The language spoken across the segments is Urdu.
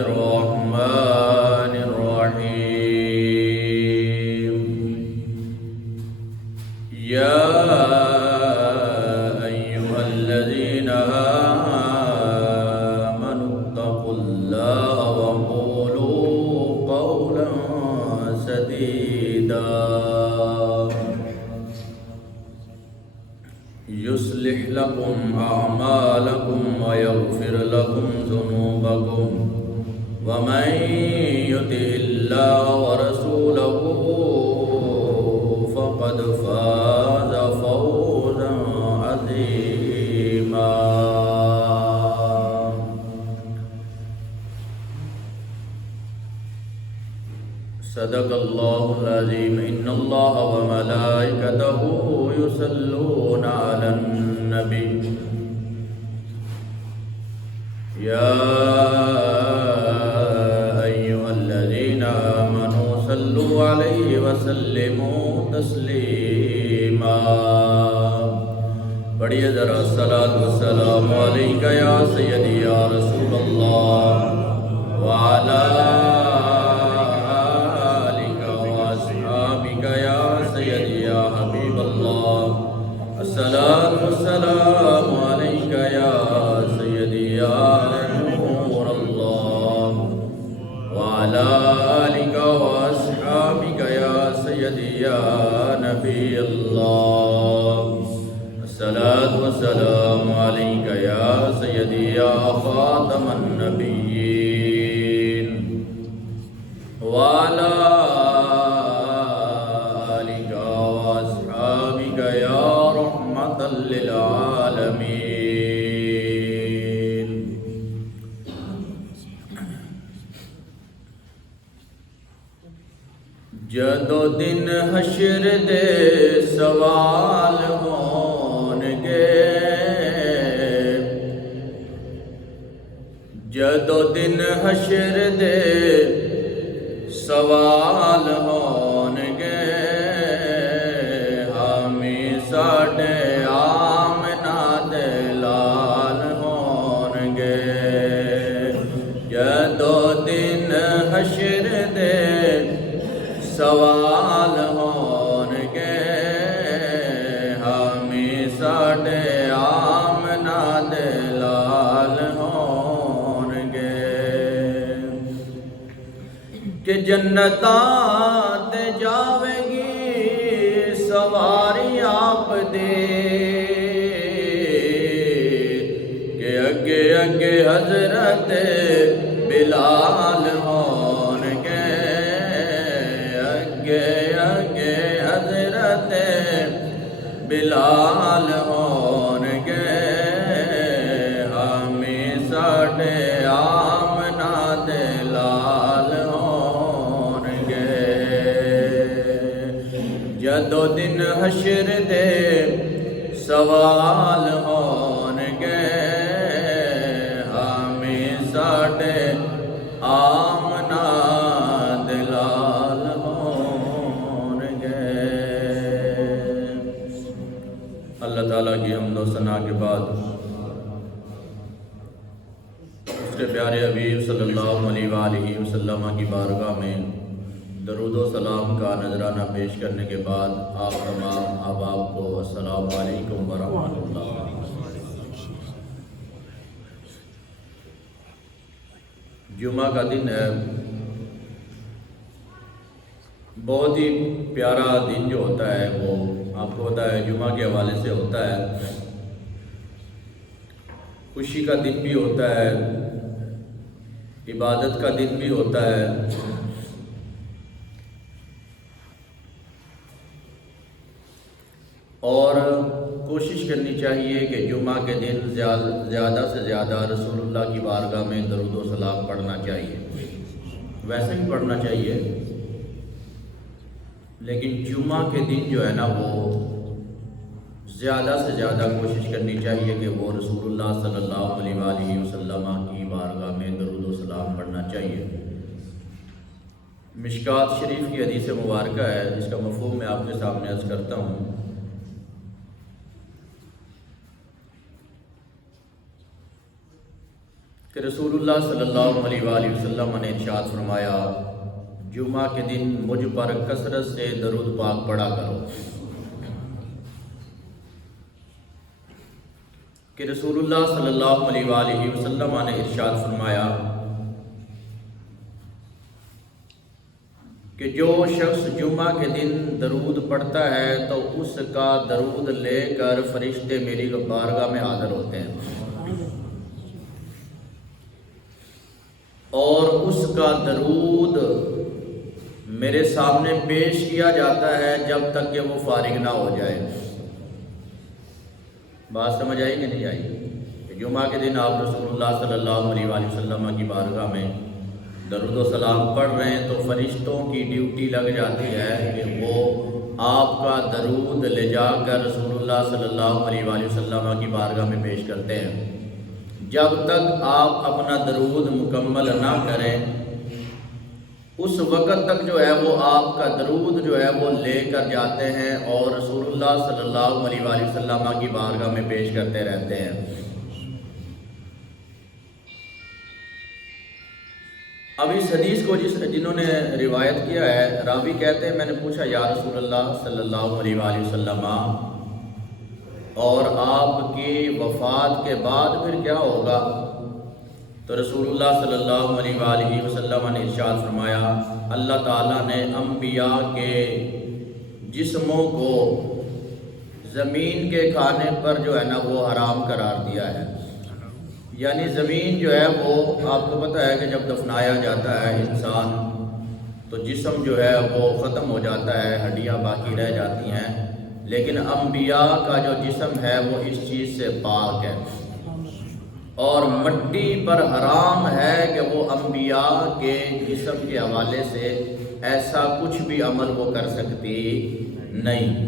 الرحمن الرحيم يا أيها الذين آمنوا اتقوا الله وقولوا قولا سديدا يصلح لكم أعمالكم ويغفر لكم ذنوبكم ومن يطع الله ورسوله فقد فاز فوزا عظيما. صدق الله العظيم. إن الله وملائكته يصلون على النبي يا أيها الذين آمنوا صلوا عليه وسلموا تسليما. پڑھیے ذرا الصلاۃ والسلام علیک یا سیدی یا رسول اللہ وعلی آلک واصحابک یا سیدی یا حبیب اللہ. الصلاۃ والسلام علیک یا سیدی یا نور اللہ وعلی آلک واصحابک یا سیدی یا نبی اللہ. الصلاۃ والسلام علیک یا سیدی یا خاتم النبیین وعلی آلک واصحابک یا رحمۃ للعالمین. جدو دن حشر دے سوال ہون گے، جدو دن حشر دے سوال ہون گے، حامی ساڈے آمنہ دے لال ہون گے. جدو دن حشر دے سوال ہون گے، حامی ساڈے آمنہ دے لال ہون گے. کہ جنتاں تے جاوے گی سواری آپ دے، کہ اگے اگے حضرت بلال ہون گے، اگے اگے حضرت بلال ہون گے، حامی ساڈے آمنہ دے لال ہون گے. جدو دن حشر دے سوال ہون گے، حامی ساڈے آمنہ دے لال ہون گے. اللہ تعالیٰ کی حمد و ثنا کے بعد اس کے پیارے حبیب صلی اللہ علیہ وآلہ وسلم کی بارگاہ میں درود و سلام کا نذرانہ پیش کرنے کے بعد آپ تمام احباب کو السلام علیکم ورحمۃ اللہ. جمعہ کا دن ہے، بہت ہی پیارا دن جو ہوتا ہے وہ آپ کو پتہ ہے جمعہ کے حوالے سے ہوتا ہے. خوشی کا دن بھی ہوتا ہے، عبادت کا دن بھی ہوتا ہے. اور کوشش کرنی چاہیے کہ جمعہ کے دن زیادہ سے زیادہ رسول اللہ کی بارگاہ میں درود و سلام پڑھنا چاہیے. ویسے بھی پڑھنا چاہیے، لیکن جمعہ کے دن جو ہے نا وہ زیادہ سے زیادہ کوشش کرنی چاہیے کہ وہ رسول اللہ صلی اللہ علیہ وآلہ وسلم کی بارگاہ میں درود و سلام پڑھنا چاہیے. مشکات شریف کی حدیث مبارکہ ہے جس کا مفہوم میں آپ کے سامنے عرض کرتا ہوں. کہ کہ رسول اللہ صلی اللہ علیہ وآلہ وسلم نے ارشاد فرمایا جمعہ کے دن مجھ پر کثرت سے درود پاک پڑھا کرو. کہ رسول اللہ صلی اللہ علیہ وآلہ وسلم نے ارشاد فرمایا کہ جو شخص جمعہ کے دن درود پڑھتا ہے تو اس کا درود لے کر فرشتے میری بارگاہ میں حاضر ہوتے ہیں اور اس کا درود میرے سامنے پیش کیا جاتا ہے جب تک کہ وہ فارغ نہ ہو جائے. بات سمجھ آئی کہ نہیں آئی؟ جمعہ کے دن آپ رسول اللہ صلی اللہ علیہ وآلہ وسلم کی بارگاہ میں درود و سلام پڑھ رہے ہیں تو فرشتوں کی ڈیوٹی لگ جاتی ہے کہ وہ آپ کا درود لے جا کر رسول اللہ صلی اللہ علیہ وآلہ وسلم کی بارگاہ میں پیش کرتے ہیں. جب تک آپ اپنا درود مکمل نہ کریں اس وقت تک جو ہے وہ آپ کا درود جو ہے وہ لے کر جاتے ہیں اور رسول اللہ صلی اللہ علیہ وآلہ وسلم کی بارگاہ میں پیش کرتے رہتے ہیں. اب اس حدیث کو جنہوں نے روایت کیا ہے راوی کہتے ہیں میں نے پوچھا یا رسول اللہ صلی اللہ علیہ وآلہ وسلم اور آپ کی وفات کے بعد پھر کیا ہوگا؟ تو رسول اللہ صلی اللہ علیہ وآلہ وسلم نے ارشاد فرمایا اللہ تعالیٰ نے انبیاء کے جسموں کو زمین کے کھانے پر جو ہے نا وہ حرام قرار دیا ہے. یعنی زمین جو ہے وہ آپ کو پتہ ہے کہ جب دفنایا جاتا ہے انسان تو جسم جو ہے وہ ختم ہو جاتا ہے, ہڈیاں باقی رہ جاتی ہیں, لیکن انبیاء کا جو جسم ہے وہ اس چیز سے پاک ہے اور مٹی پر حرام ہے کہ وہ انبیاء کے جسم کے حوالے سے ایسا کچھ بھی عمل وہ کر سکتی نہیں.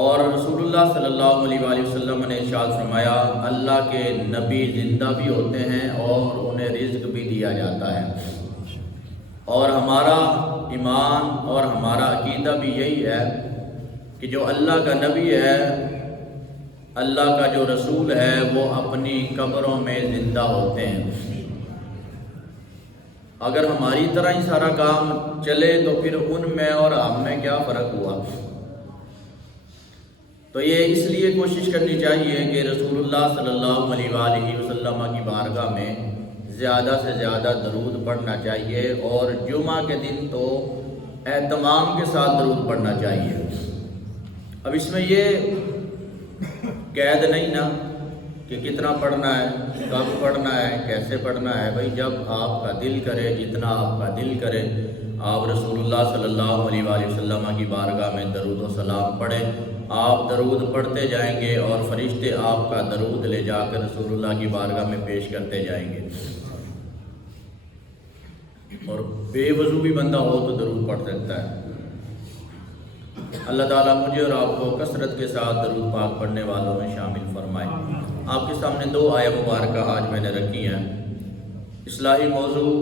اور رسول اللہ صلی اللہ علیہ وآلہ وسلم نے ارشاد فرمایا اللہ کے نبی زندہ بھی ہوتے ہیں اور انہیں رزق بھی دیا جاتا ہے. اور ہمارا ایمان اور ہمارا عقیدہ بھی یہی ہے کہ جو اللہ کا نبی ہے, اللہ کا جو رسول ہے, وہ اپنی قبروں میں زندہ ہوتے ہیں. اگر ہماری طرح ہی سارا کام چلے تو پھر ان میں اور ہم میں کیا فرق ہوا؟ تو یہ اس لیے کوشش کرنی چاہیے کہ رسول اللہ صلی اللہ علیہ وآلہ وسلم کی بارگاہ میں زیادہ سے زیادہ درود پڑھنا چاہیے اور جمعہ کے دن تو اہتمام کے ساتھ درود پڑھنا چاہیے. اب اس میں یہ قید نہیں نا کہ کتنا پڑھنا ہے, کب پڑھنا ہے, کیسے پڑھنا ہے. بھائی جب آپ کا دل کرے, جتنا آپ کا دل کرے, آپ رسول اللہ صلی اللہ علیہ وآلہ وسلم کی بارگاہ میں درود و سلام پڑھیں. آپ درود پڑھتے جائیں گے اور فرشتے آپ کا درود لے جا کر رسول اللہ کی بارگاہ میں پیش کرتے جائیں گے. اور بے وضو بھی بندہ ہو تو درود پڑھ سکتا ہے. اللہ تعالیٰ مجھے اور آپ کو کثرت کے ساتھ درود پاک پڑھنے والوں میں شامل فرمائے. آپ کے سامنے 2 آیت مبارکہ آج میں نے رکھی ہیں. اصلاحی موضوع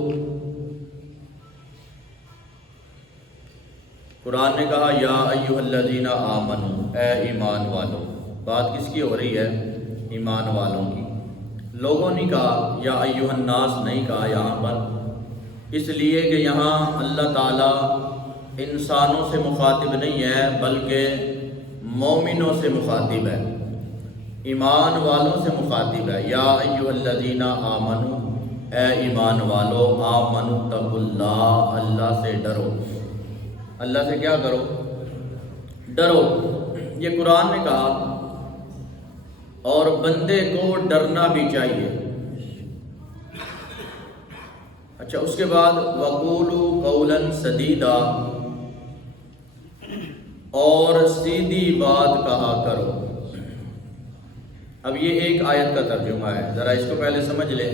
قرآن نے کہا یا ایھا الذین آمنوا, اے ایمان والو. بات کس کی ہو رہی ہے؟ ایمان والوں کی. لوگوں نے کہا یا ایھا الناس نہیں کہا یہاں پر, اس لیے کہ یہاں اللہ تعالیٰ انسانوں سے مخاطب نہیں ہے بلکہ مومنوں سے مخاطب ہے, ایمان والوں سے مخاطب ہے. یا ایھا الذین آمنوا, اے ایمان والو, آمنوا اتقوا اللہ, اللہ سے ڈرو. اللہ سے کیا کرو؟ ڈرو. یہ قرآن نے کہا اور بندے کو ڈرنا بھی چاہیے. اچھا, اس کے بعد وَقُولُوا قَوْلًا سَدِيدًا, اور سیدھی بات کہا کرو. اب یہ ایک آیت کا ترجمہ ہے, ذرا اس کو پہلے سمجھ لیں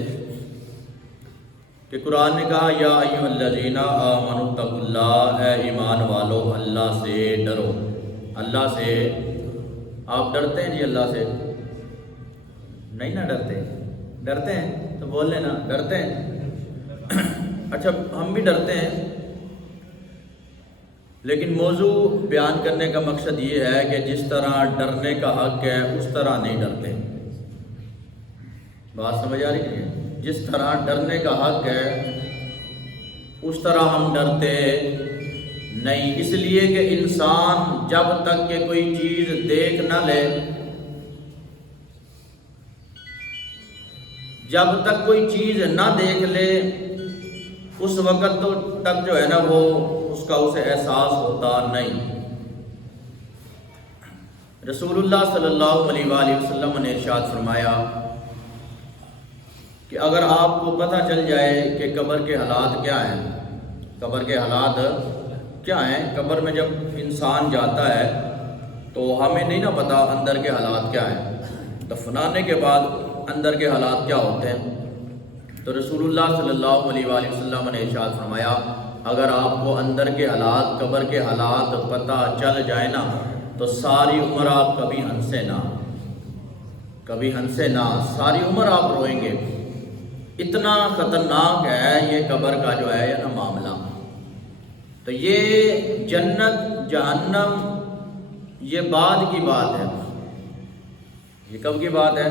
کہ قرآن نے کہا یا ایھا الذین آمنوا اتقوا اللہ, اے ایمان والو اللہ سے ڈرو. اللہ سے آپ ڈرتے ہیں جی؟ اللہ سے نہیں نا ڈرتے؟ ڈرتے ہیں تو بول لینا ڈرتے ہیں. اچھا, ہم بھی ڈرتے ہیں, لیکن موضوع بیان کرنے کا مقصد یہ ہے کہ جس طرح ڈرنے کا حق ہے اس طرح نہیں ڈرتے. بات سمجھ آ رہی ہے؟ جس طرح ڈرنے کا حق ہے اس طرح ہم ڈرتے نہیں، اس لیے کہ انسان جب تک کہ کوئی چیز دیکھ نہ لے، جب تک کوئی چیز نہ دیکھ لے اس وقت تو تک جو ہے نا وہ اس کا اسے احساس ہوتا نہیں۔ رسول اللہ صلی اللہ علیہ وآلہ وسلم نے ارشاد فرمایا کہ اگر آپ کو پتہ چل جائے کہ قبر کے حالات کیا ہیں، قبر کے حالات کیا ہیں، قبر میں جب انسان جاتا ہے تو ہمیں نہیں نہ پتا اندر کے حالات کیا ہیں، دفنانے کے بعد اندر کے حالات کیا ہوتے ہیں، تو رسول اللہ صلی اللہ علیہ وآلہ وسلم نے ارشاد فرمایا اگر آپ کو اندر کے حالات، قبر کے حالات پتہ چل جائے نا تو ساری عمر آپ کبھی ہنسے نہ، کبھی ہنسے نہ، ساری عمر آپ روئیں گے۔ اتنا خطرناک ہے یہ قبر کا جو ہے نا معاملہ۔ تو یہ جنت جہنم یہ بعد کی بات ہے، یہ کب کی بات ہے؟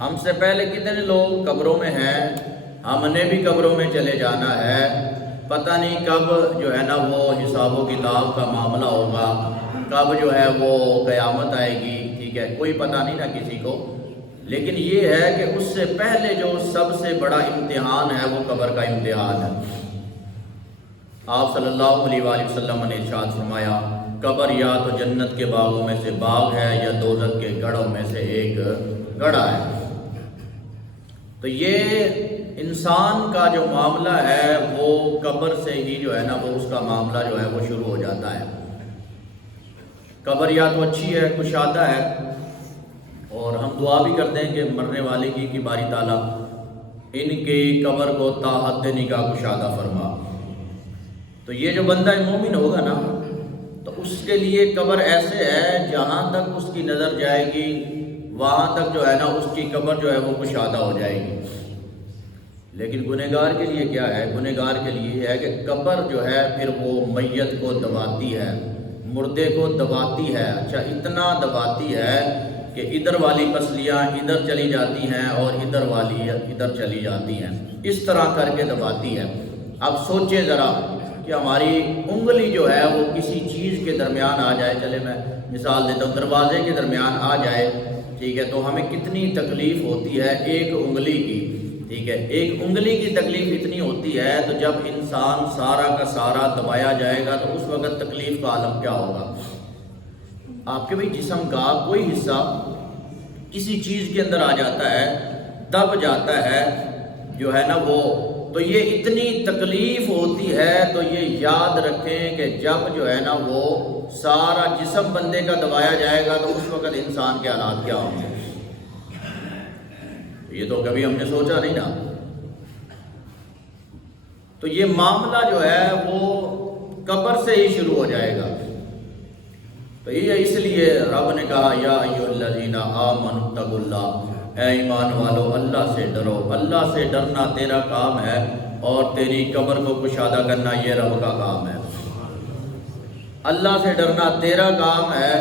ہم سے پہلے کتنے لوگ قبروں میں ہیں، ہم نے بھی قبروں میں چلے جانا ہے، پتہ نہیں کب جو ہے نا وہ حساب و کتاب کا معاملہ ہوگا، کب جو ہے وہ قیامت آئے گی، ٹھیک ہے، کوئی پتہ نہیں نا کسی کو۔ لیکن یہ ہے کہ اس سے پہلے جو سب سے بڑا امتحان ہے وہ قبر کا امتحان ہے۔ آپ صلی اللہ علیہ وآلہ وسلم نے ارشاد فرمایا قبر یا تو جنت کے باغوں میں سے باغ ہے یا دوزخ کے گڑھوں میں سے ایک گڑھا ہے۔ تو یہ انسان کا جو معاملہ ہے وہ قبر سے ہی جو ہے نا وہ اس کا معاملہ جو ہے وہ شروع ہو جاتا ہے۔ قبر یا تو اچھی ہے، کشادہ ہے، اور ہم دعا بھی کرتے ہیں کہ مرنے والے کی باری تعالیٰ ان کی قبر کو تا حد نگاہ کشادہ فرما۔ تو یہ جو بندہ مومن ہوگا نا تو اس کے لیے قبر ایسے ہے جہاں تک اس کی نظر جائے گی وہاں تک جو ہے نا اس کی قبر جو ہے وہ کشادہ ہو جائے گی۔ لیکن گنہگار کے لیے کیا ہے؟ گنہگار کے لیے ہے کہ قبر جو ہے پھر وہ میت کو دباتی ہے، مردے کو دباتی ہے، اچھا اتنا دباتی ہے کہ ادھر والی پسلیاں ادھر چلی جاتی ہیں اور ادھر والی ادھر چلی جاتی ہیں، اس طرح کر کے دباتی ہے۔ اب سوچیں ذرا کہ ہماری انگلی جو ہے وہ کسی چیز کے درمیان آ جائے، چلے میں مثال دیتا ہوں، دروازے کے درمیان آ جائے، ٹھیک ہے، تو ہمیں کتنی تکلیف ہوتی ہے ایک انگلی کی، ٹھیک ہے، ایک انگلی کی تکلیف اتنی ہوتی ہے، تو جب انسان سارا کا سارا دبایا جائے گا تو اس وقت تکلیف کا عالم کیا ہوگا؟ آپ کے بھئی جسم کا کوئی حصہ کسی چیز کے اندر آ جاتا ہے، دب جاتا ہے جو ہے نا وہ، تو یہ اتنی تکلیف ہوتی ہے، تو یہ یاد رکھیں کہ جب جو ہے نا وہ سارا جسم بندے کا دبایا جائے گا تو اس وقت انسان کے حالات کیا ہوں گے؟ یہ تو کبھی ہم نے سوچا نہیں نا۔ تو یہ معاملہ جو ہے وہ قبر سے ہی شروع ہو جائے گا۔ تو یہ اس لیے رب نے کہا یا ایھا الذین آمنوا اتقوا اللہ، اے ایمان والو اللہ سے ڈرو۔ اللہ سے ڈرنا تیرا کام ہے اور تیری قبر کو کشادہ کرنا یہ رب کا کام ہے۔ اللہ سے ڈرنا تیرا کام ہے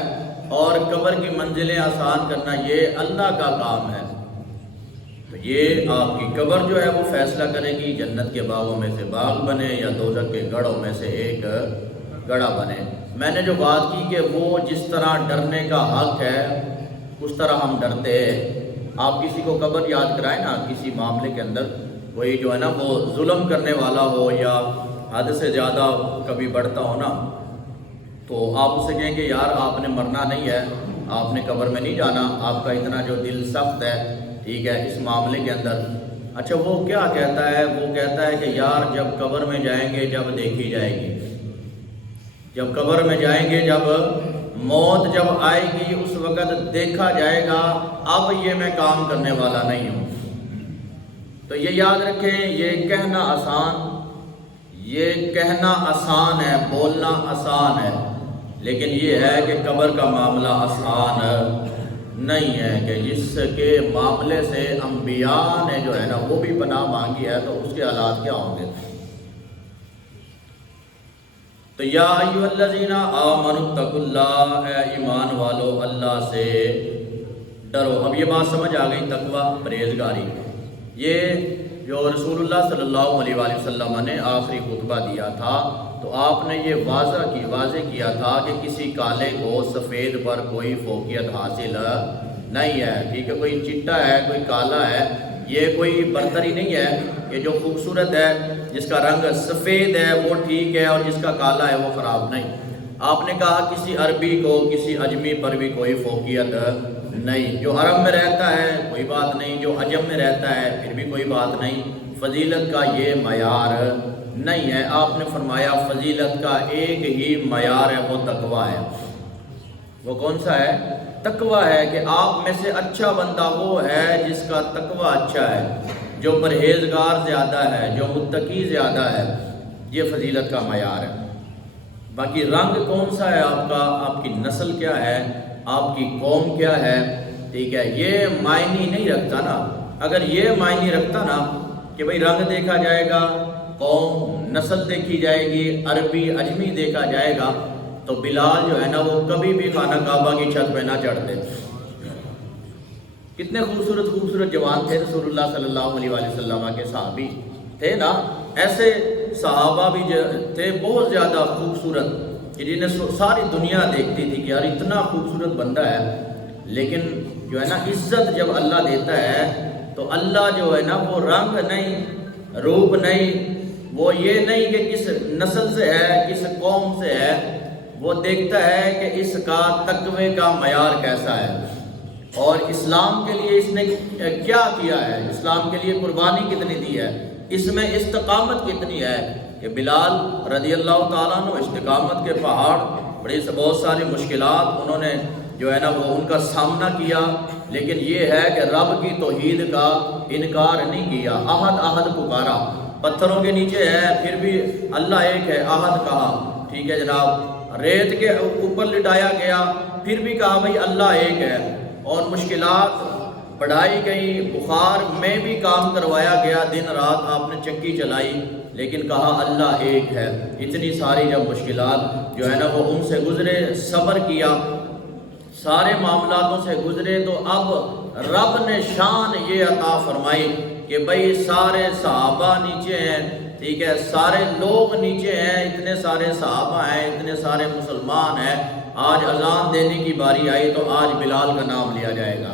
اور قبر کی منزلیں آسان کرنا یہ اللہ کا کام ہے۔ تو یہ آپ کی قبر جو ہے وہ فیصلہ کرے گی جنت کے باغوں میں سے باغ بنے یا دوزخ کے گڑھوں میں سے ایک گڑھا بنے۔ میں نے جو بات کی کہ وہ جس طرح ڈرنے کا حق ہے اس طرح ہم ڈرتے ہیں۔ آپ کسی کو قبر یاد کرائیں نا کسی معاملے کے اندر، کوئی جو ہے نا وہ ظلم کرنے والا ہو یا حد سے زیادہ کبھی بڑھتا ہو نا، تو آپ اسے کہیں کہ یار آپ نے مرنا نہیں ہے، آپ نے قبر میں نہیں جانا، آپ کا اتنا جو دل سخت ہے، ٹھیک ہے، اس معاملے کے اندر۔ اچھا وہ کیا کہتا ہے؟ وہ کہتا ہے کہ یار جب قبر میں جائیں گے جب دیکھی جائے گی، جب قبر میں جائیں گے جب موت جب آئے گی اس وقت دیکھا جائے گا، اب یہ میں کام کرنے والا نہیں ہوں۔ تو یہ یاد رکھیں، یہ کہنا آسان ہے، بولنا آسان ہے، لیکن یہ ہے کہ قبر کا معاملہ آسان نہیں ہے، کہ جس کے معاملے سے انبیاء نے جو ہے نا وہ بھی پناہ مانگی ہے، تو اس کے حالات کیا ہوں گے؟ تو یا ایھا الذین آمنوا اتقوا اللہ، اے ایمان والو اللہ سے ڈرو۔ اب یہ بات سمجھ آ گئی، تقویٰ، پرہیزگاری، یہ جو رسول اللہ صلی اللہ علیہ وآلہ وسلم نے آخری خطبہ دیا تھا تو آپ نے یہ واضح کیا تھا کہ کسی کالے کو سفید پر کوئی فوقیت حاصل نہیں ہے، ٹھیک ہے، کوئی چٹا ہے کوئی کالا ہے، یہ کوئی برتری نہیں ہے کہ جو خوبصورت ہے جس کا رنگ سفید ہے وہ ٹھیک ہے اور جس کا کالا ہے وہ خراب نہیں۔ آپ نے کہا کسی عربی کو کسی عجمی پر بھی کوئی فوقیت نہیں، جو حرم میں رہتا ہے کوئی بات نہیں، جو عجم میں رہتا ہے پھر بھی کوئی بات نہیں، فضیلت کا یہ معیار نہیں ہے۔ آپ نے فرمایا فضیلت کا ایک ہی معیار ہے، وہ تقویٰ ہے۔ وہ کون سا ہے؟ تقویٰ ہے، کہ آپ میں سے اچھا بندہ وہ ہے جس کا تقویٰ اچھا ہے، جو پرہیزگار زیادہ ہے، جو متقی زیادہ ہے، یہ فضیلت کا معیار ہے۔ باقی رنگ کون سا ہے آپ کا، آپ کی نسل کیا ہے، آپ کی قوم کیا ہے، ٹھیک ہے، یہ معنی نہیں رکھتا نا۔ اگر یہ معنی رکھتا نا کہ بھئی رنگ دیکھا جائے گا، قوم نسل دیکھی جائے گی، عربی عجمی دیکھا جائے گا، تو بلال جو ہے نا وہ کبھی بھی خانہ کعبہ کی چھت پہ نہ چڑھتے۔ کتنے خوبصورت جوان تھے رسول اللہ صلی اللہ علیہ وآلہ وسلم کے صحابی تھے نا، ایسے صحابہ بھی تھے بہت زیادہ خوبصورت کہ جنہیں ساری دنیا دیکھتی تھی کہ یار اتنا خوبصورت بندہ ہے، لیکن جو ہے نا عزت جب اللہ دیتا ہے تو اللہ جو ہے نا وہ رنگ نہیں، روپ نہیں، وہ یہ نہیں کہ کس نسل سے ہے، کس قوم سے ہے، وہ دیکھتا ہے کہ اس کا تقوی کا معیار کیسا ہے اور اسلام کے لیے اس نے کیا کیا ہے، اسلام کے لیے قربانی کتنی دی ہے، اس میں استقامت کتنی ہے۔ کہ بلال رضی اللہ تعالیٰ عنہ استقامت کے پہاڑ، بہت ساری مشکلات انہوں نے جو ہے نا وہ ان کا سامنا کیا، لیکن یہ ہے کہ رب کی توحید کا انکار نہیں کیا، احد پکارا، پتھروں کے نیچے ہے پھر بھی اللہ ایک ہے، احد کہا، ٹھیک ہے جناب، ریت کے اوپر لٹایا گیا پھر بھی کہا بھئی اللہ ایک ہے، اور مشکلات بڑھائی گئی، بخار میں بھی کام کروایا گیا، دن رات آپ نے چکی چلائی، لیکن کہا اللہ ایک ہے۔ اتنی ساری جب مشکلات جو ہے نا وہ ان سے گزرے، صبر کیا، سارے معاملاتوں سے گزرے، تو اب رب نے شان یہ عطا فرمائی کہ بھئی سارے صحابہ نیچے ہیں، ٹھیک ہے، سارے لوگ نیچے ہیں، اتنے سارے صحابہ ہیں، اتنے سارے مسلمان ہیں، آج اذان دینے کی باری آئی تو آج بلال کا نام لیا جائے گا۔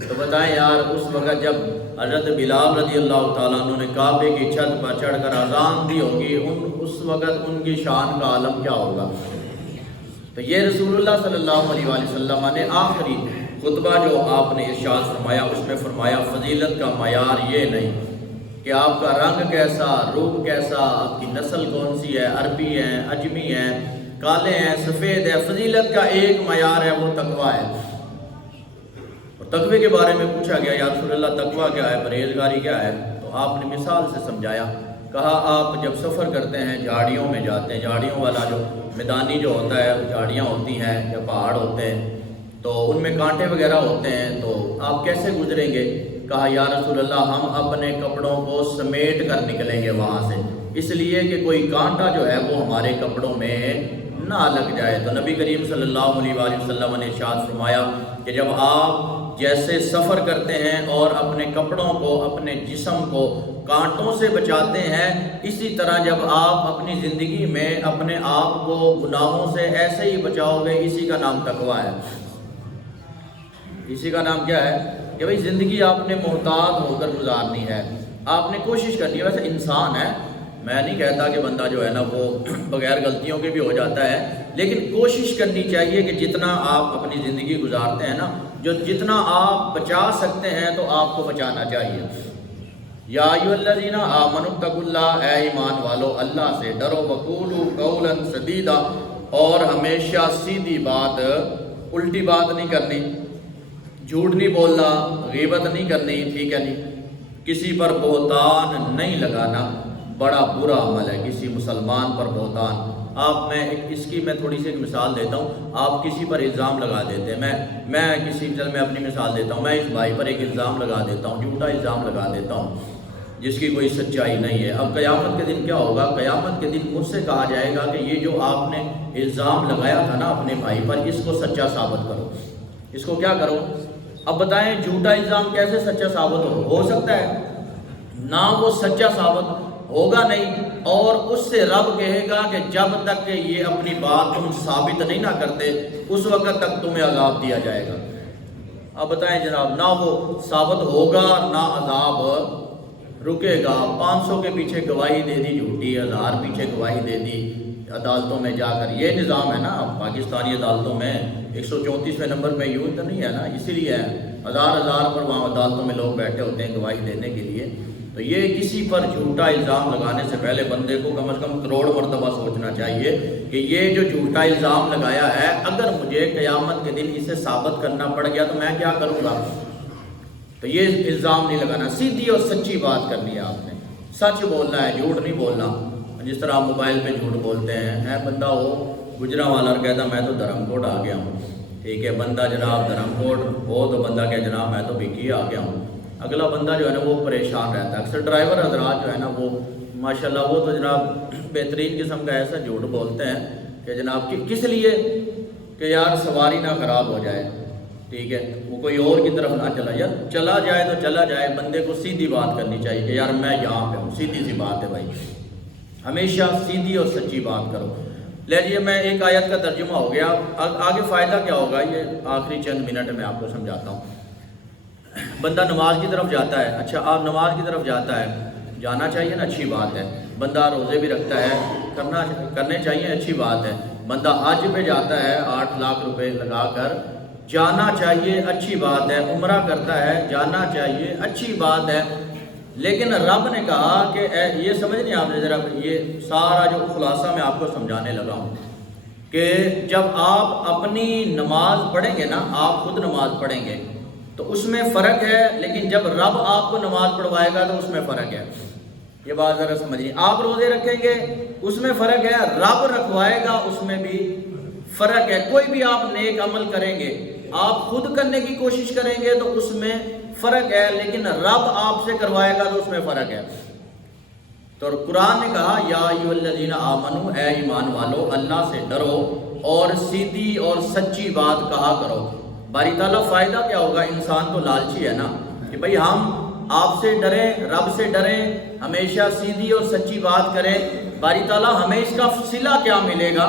تو بتائیں یار اس وقت جب حضرت بلال رضی اللہ تعالیٰ عنہ نے کعبے کی چھت پر چڑھ کر اذان دی ہوگی، اس وقت ان کی شان کا عالم کیا ہوگا۔ تو یہ رسول اللہ صلی اللہ علیہ وآلہ وسلم نے آخری خطبہ جو آپ نے ارشاد فرمایا، اس میں فرمایا فضیلت کا معیار یہ نہیں کہ آپ کا رنگ کیسا، روپ کیسا، آپ کی نسل کون سی ہے، عربی ہیں، عجمی ہیں، کالے ہیں، سفید ہے، فضیلت کا ایک معیار ہے، وہ تقویٰ ہے۔ اور تقوی کے بارے میں پوچھا گیا یا رسول اللہ تقویٰ کیا ہے، پرہیزگاری کیا ہے، تو آپ نے مثال سے سمجھایا، کہا آپ جب سفر کرتے ہیں، جھاڑیوں میں جاتے ہیں، جھاڑیوں والا جو میدانی جو ہوتا ہے، جھاڑیاں ہوتی ہیں یا پہاڑ ہوتے ہیں تو ان میں کانٹے وغیرہ ہوتے ہیں، تو آپ کیسے گزریں گے؟ کہا یا رسول اللہ ہم اپنے کپڑوں کو سمیٹ کر نکلیں گے وہاں سے، اس لیے کہ کوئی کانٹا جو ہے وہ ہمارے کپڑوں میں نہ لگ جائے۔ تو نبی کریم صلی اللہ علیہ وآلہ وسلم نے ارشاد فرمایا کہ جب آپ جیسے سفر کرتے ہیں اور اپنے کپڑوں کو، اپنے جسم کو کانٹوں سے بچاتے ہیں، اسی طرح جب آپ اپنی زندگی میں اپنے آپ کو گناہوں سے ایسے ہی بچاؤ گے، اسی کا نام تقویٰ ہے۔ اسی کا نام کیا ہے کہ بھئی زندگی آپ نے محتاط ہو کر گزارنی ہے، آپ نے کوشش کرنی ہے۔ ویسے انسان ہے، میں نہیں کہتا کہ بندہ جو ہے نا وہ بغیر غلطیوں کے بھی ہو جاتا ہے، لیکن کوشش کرنی چاہیے کہ جتنا آپ اپنی زندگی گزارتے ہیں نا، جتنا آپ بچا سکتے ہیں تو آپ کو بچانا چاہیے۔ یا ایھا الذین آمنوا اتقوا اللہ، اے ایمان والو اللہ سے ڈرو، وقولوا قولا سدیدا، اور ہمیشہ سیدھی بات، الٹی بات نہیں کرنی، جھوٹ نہیں بولنا، غیبت نہیں کرنی، ٹھیک ہے نہیں، کسی پر بہتان نہیں لگانا، بڑا برا عمل ہے کسی مسلمان پر بہتان۔ آپ میں تھوڑی سی ایک مثال دیتا ہوں، آپ کسی پر الزام لگا دیتے ہیں، میں اپنی مثال دیتا ہوں، میں اس بھائی پر ایک الزام لگا دیتا ہوں، جھوٹا الزام لگا دیتا ہوں جس کی کوئی سچائی نہیں ہے۔ اب قیامت کے دن کیا ہوگا؟ قیامت کے دن مجھ سے کہا جائے گا کہ یہ جو آپ نے الزام لگایا تھا نا اپنے بھائی پر، اس کو سچا ثابت کرو، اس کو کیا کرو؟ اب بتائیں جھوٹا الزام کیسے سچا ثابت ہو سکتا ہے؟ نہ وہ سچا ثابت ہوگا نہیں، اور اس سے رب کہے گا کہ جب تک کہ یہ اپنی بات تم ثابت نہیں نہ کرتے اس وقت تک تمہیں عذاب دیا جائے گا۔ اب بتائیں جناب، نہ وہ ثابت ہوگا نہ عذاب رکے گا۔ 500 کے پیچھے گواہی دے دی جھوٹی، 1000 پیچھے گواہی دے دی عدالتوں میں جا کر، یہ نظام ہے نا پاکستانی عدالتوں میں۔ 134ویں نمبر پہ یوں تو نہیں ہے نا، اسی لیے ہے 1000 پر وہاں عدالتوں میں لوگ بیٹھے ہوتے ہیں گواہی دینے کے لیے۔ تو یہ کسی پر جھوٹا الزام لگانے سے پہلے بندے کو کم از کم کروڑ مرتبہ سوچنا چاہیے کہ یہ جو جھوٹا الزام لگایا ہے، اگر مجھے قیامت کے دن اسے ثابت کرنا پڑ گیا تو میں کیا کروں گا؟ تو یہ الزام نہیں لگانا، سیدھی اور سچی بات کرنی ہے آپ نے، سچ بولنا ہے، جھوٹ نہیں بولنا۔ جس طرح آپ موبائل پہ جھوٹ بولتے ہیں، بندہ ہو گجرا والا کہتا میں تو دھرم کوٹ آ گیا ہوں، ٹھیک ہے، بندہ جناب دھرم کوٹ ہو تو بندہ کہ جناب میں تو بھیکی آ گیا ہوں، اگلا بندہ جو ہے نا وہ پریشان رہتا ہے۔ اکثر ڈرائیور حضرات جو ہے نا وہ ماشاءاللہ وہ تو جناب بہترین قسم کا ایسا جھوٹ بولتے ہیں کہ جناب کس لیے کہ یار سواری نہ خراب ہو جائے، ٹھیک ہے، وہ کوئی اور کی طرف نہ چلا جائے، چلا جائے تو چلا جائے، بندے کو سیدھی بات کرنی چاہیے کہ یار میں یہاں پہ ہوں، سیدھی سی بات ہے بھائی، ہمیشہ سیدھی اور سچی بات کرو۔ لیجیے میں ایک آیت کا ترجمہ ہو گیا، آگے فائدہ کیا ہوگا یہ آخری چند منٹ میں آپ کو سمجھاتا ہوں۔ بندہ نماز کی طرف جاتا ہے، اچھا آپ نماز کی طرف جاتا ہے، جانا چاہیے نا، اچھی بات ہے۔ بندہ روزے بھی رکھتا ہے، کرنے چاہیے، اچھی بات ہے۔ بندہ حج پہ جاتا ہے 8 لاکھ روپے لگا کر، جانا چاہیے، اچھی بات ہے۔ عمرہ کرتا ہے، جانا چاہیے، اچھی بات ہے۔ لیکن رب نے کہا کہ یہ سمجھ نہیں آپ نے، ذرا یہ سارا جو خلاصہ میں آپ کو سمجھانے لگا ہوں کہ جب آپ اپنی نماز پڑھیں گے نا، آپ خود نماز پڑھیں گے تو اس میں فرق ہے، لیکن جب رب آپ کو نماز پڑھوائے گا تو اس میں فرق ہے۔ یہ بات ذرا سمجھیے، آپ روزے رکھیں گے اس میں فرق ہے، رب رکھوائے گا اس میں بھی فرق ہے۔ کوئی بھی آپ نیک عمل کریں گے، آپ خود کرنے کی کوشش کریں گے تو اس میں فرق ہے، لیکن رب آپ سے کروائے گا تو اس میں فرق ہے۔ تو قرآن نے کہا یا ایھا الذین آمنو، اے ایمان والو، اللہ سے ڈرو اور سیدھی اور سچی بات کہا کرو۔ باری تعالیٰ فائدہ کیا ہوگا؟ انسان تو لالچی ہے نا کہ بھئی ہم آپ سے ڈریں، رب سے ڈریں، ہمیشہ سیدھی اور سچی بات کریں۔ باری تعالیٰ ہمیں اس کا صلہ کیا ملے گا؟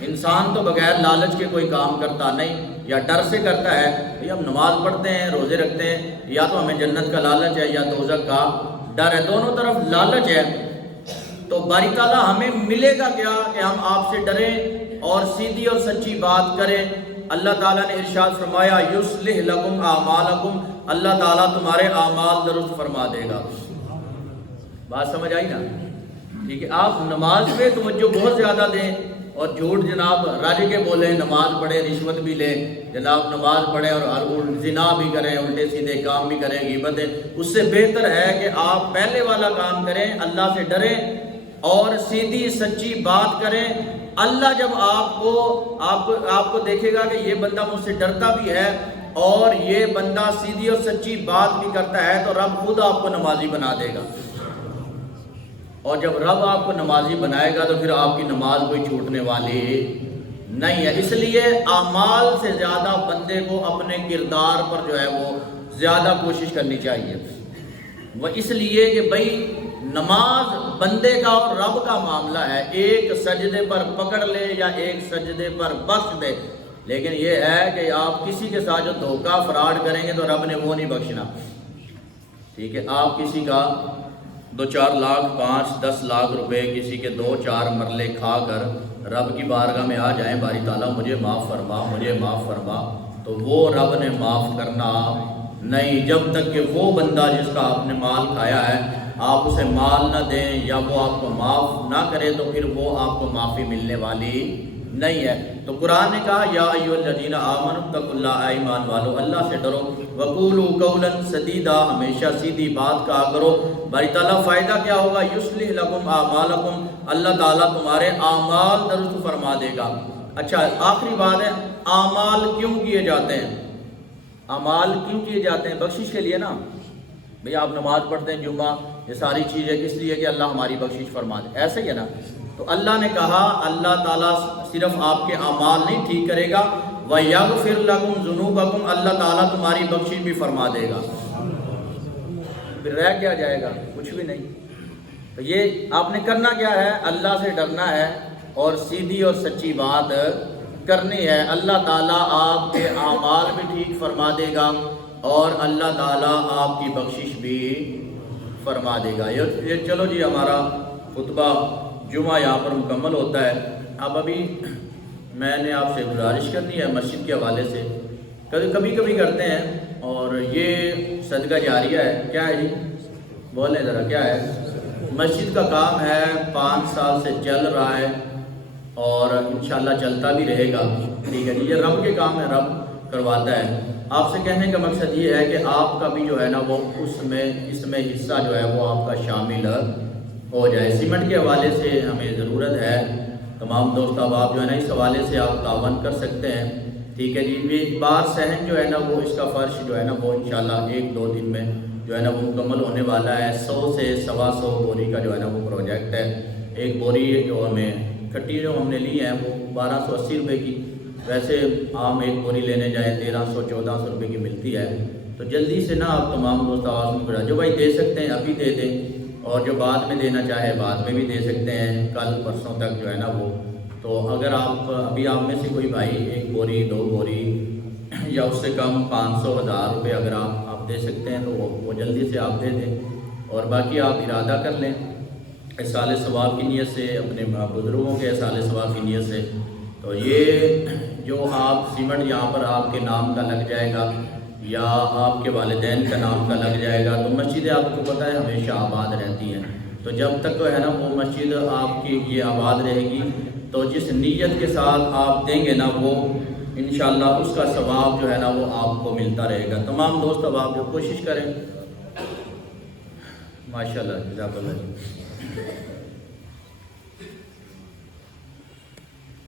انسان تو بغیر لالچ کے کوئی کام کرتا نہیں، یا ڈر سے کرتا ہے۔ بھئی ہم نماز پڑھتے ہیں، روزے رکھتے ہیں، یا تو ہمیں جنت کا لالچ ہے یا دوزخ کا ڈر ہے، دونوں طرف لالچ ہے۔ تو باری تعالیٰ ہمیں ملے گا کیا کہ ہم آپ سے ڈریں اور سیدھی اور سچی بات کریں۔ اللہ تعالیٰ نے ارشاد فرمایا یصلح لکم اعمالکم، اللہ تعالیٰ تمہارے اعمال درست فرما دے گا۔ بات سمجھ آئی نا؟ ٹھیک ہے، آپ نماز پہ توجہ بہت زیادہ دیں اور جھوٹ جناب رج کے بولیں، نماز پڑھیں، رشوت بھی لیں، جناب نماز پڑھیں اور زنا بھی کریں، الٹے سیدھے کام بھی کریں، غیبتیں۔ اس سے بہتر ہے کہ آپ پہلے والا کام کریں، اللہ سے ڈریں اور سیدھی سچی بات کریں۔ اللہ جب آپ کو دیکھے گا کہ یہ بندہ مجھ سے ڈرتا بھی ہے اور یہ بندہ سیدھی اور سچی بات بھی کرتا ہے، تو رب خود آپ کو نمازی بنا دے گا۔ اور جب رب آپ کو نمازی بنائے گا تو پھر آپ کی نماز کوئی چھوٹنے والی نہیں ہے۔ اس لیے اعمال سے زیادہ بندے کو اپنے کردار پر جو ہے وہ زیادہ کوشش کرنی چاہیے۔ وہ اس لیے کہ بھئی نماز بندے کا اور رب کا معاملہ ہے، ایک سجدے پر پکڑ لے یا ایک سجدے پر بخش دے۔ لیکن یہ ہے کہ آپ کسی کے ساتھ جو دھوکہ فراڈ کریں گے تو رب نے وہ نہیں بخشنا، ٹھیک ہے۔ آپ کسی کا 2-4 لاکھ 5-10 لاکھ روپے کسی کے 2-4 مرلے کھا کر رب کی بارگاہ میں آ جائیں، باری تعالیٰ مجھے معاف فرما، مجھے معاف فرما، تو وہ رب نے معاف کرنا نہیں جب تک کہ وہ بندہ جس کا آپ نے مال کھایا ہے آپ اسے مال نہ دیں یا وہ آپ کو معاف نہ کرے تو پھر وہ آپ کو معافی ملنے والی نہیں ہے۔ تو قرآن نے کہا یا ایھا الذین آمنوا اتقوا اللہ، اے ایمان والو اللہ سے ڈرو، وقولوا قولا سدیدا، ہمیشہ سیدھی بات کہا کرو۔ باری تعالیٰ فائدہ کیا ہوگا؟ یصلح لکم اعمالکم، اللہ تعالیٰ تمہارے اعمال درست فرما دے گا۔ اچھا آخری بات ہے، اعمال کیوں کیے جاتے ہیں؟ اعمال کیوں کیے جاتے ہیں؟ بخشش کے لیے نا۔ بھئی آپ نماز پڑھتے ہیں جمعہ، یہ ساری چیزیں کس لیے کہ اللہ ہماری بخشش فرما دے، ایسے ہی ہے نا۔ تو اللہ نے کہا اللہ تعالیٰ صرف آپ کے اعمال نہیں ٹھیک کرے گا، وَيَغْفِرْ لَكُمْ ذُنُوبَكُمْ، اللہ تعالیٰ تمہاری بخشش بھی فرما دے گا۔ پھر رہ کیا جائے گا؟ کچھ بھی نہیں۔ تو یہ آپ نے کرنا کیا ہے، اللہ سے ڈرنا ہے اور سیدھی اور سچی بات کرنی ہے۔ اللہ تعالیٰ آپ کے اعمال بھی ٹھیک فرما دے گا اور اللہ تعالیٰ آپ کی بخشش بھی فرما دے گا۔ یہ چلو جی، ہمارا خطبہ جمعہ یہاں پر مکمل ہوتا ہے۔ اب ابھی میں نے آپ سے گزارش کرنی ہے مسجد کے حوالے سے، کبھی کبھی کرتے ہیں، اور یہ صدقہ جاریہ ہے۔ کیا ہے جی، بولیں ذرا کیا ہے؟ مسجد کا کام ہے، 5 سال سے چل رہا ہے اور انشاءاللہ چلتا بھی رہے گا، ٹھیک ہے جی۔ یہ رب کے کام ہے، رب کرواتا ہے۔ آپ سے کہنے کا مقصد یہ ہے کہ آپ کا بھی جو ہے نا وہ اس میں حصہ جو ہے وہ آپ کا شامل ہو جائے۔ سیمنٹ کے حوالے سے ہمیں ضرورت ہے، تمام دوست آپ جو ہے نا اس حوالے سے آپ تعاون کر سکتے ہیں، ٹھیک ہے جی۔ یہ بار صحن جو ہے نا وہ اس کا فرش جو ہے نا وہ انشاءاللہ 1-2 دن میں جو ہے نا وہ مکمل ہونے والا ہے۔ 100 سے 125 بوری کا جو ہے نا وہ پروجیکٹ ہے۔ ایک بوری جو ہمیں کٹی جو ہم نے لی ہے وہ 1280 روپے کی، ویسے عام ایک بوری لینے جائیں 1300-1400 روپے کی ملتی ہے۔ تو جلدی سے نا آپ تمام دوست آواز میں پڑھا، جو بھائی دے سکتے ہیں ابھی دے دیں، اور جو بعد میں دینا چاہے بعد میں بھی دے سکتے ہیں، کل پرسوں تک جو ہے نا وہ۔ تو اگر ابھی آپ میں سے کوئی بھائی 1 بوری 2 بوری یا اس سے کم 500-1000 روپے اگر آپ دے سکتے ہیں تو وہ جلدی سے آپ دے دیں، اور باقی آپ ارادہ کر لیں احصال ثواب کی نیت سے، اپنے بزرگوں کے احصال ثواب کی نیت سے۔ تو یہ جو آپ سیمنٹ یہاں پر آپ کے نام کا لگ جائے گا یا آپ کے والدین کا نام کا لگ جائے گا، تو مسجد آپ کو پتہ ہے ہمیشہ آباد رہتی ہیں۔ تو جب تک ہے نا وہ مسجد آپ کی یہ آباد رہے گی، تو جس نیت کے ساتھ آپ دیں گے نا وہ انشاءاللہ اس کا ثواب جو ہے نا وہ آپ کو ملتا رہے گا۔ تمام دوست اب آپ جو کوشش کریں، ماشاءاللہ، جزاک اللہ جی۔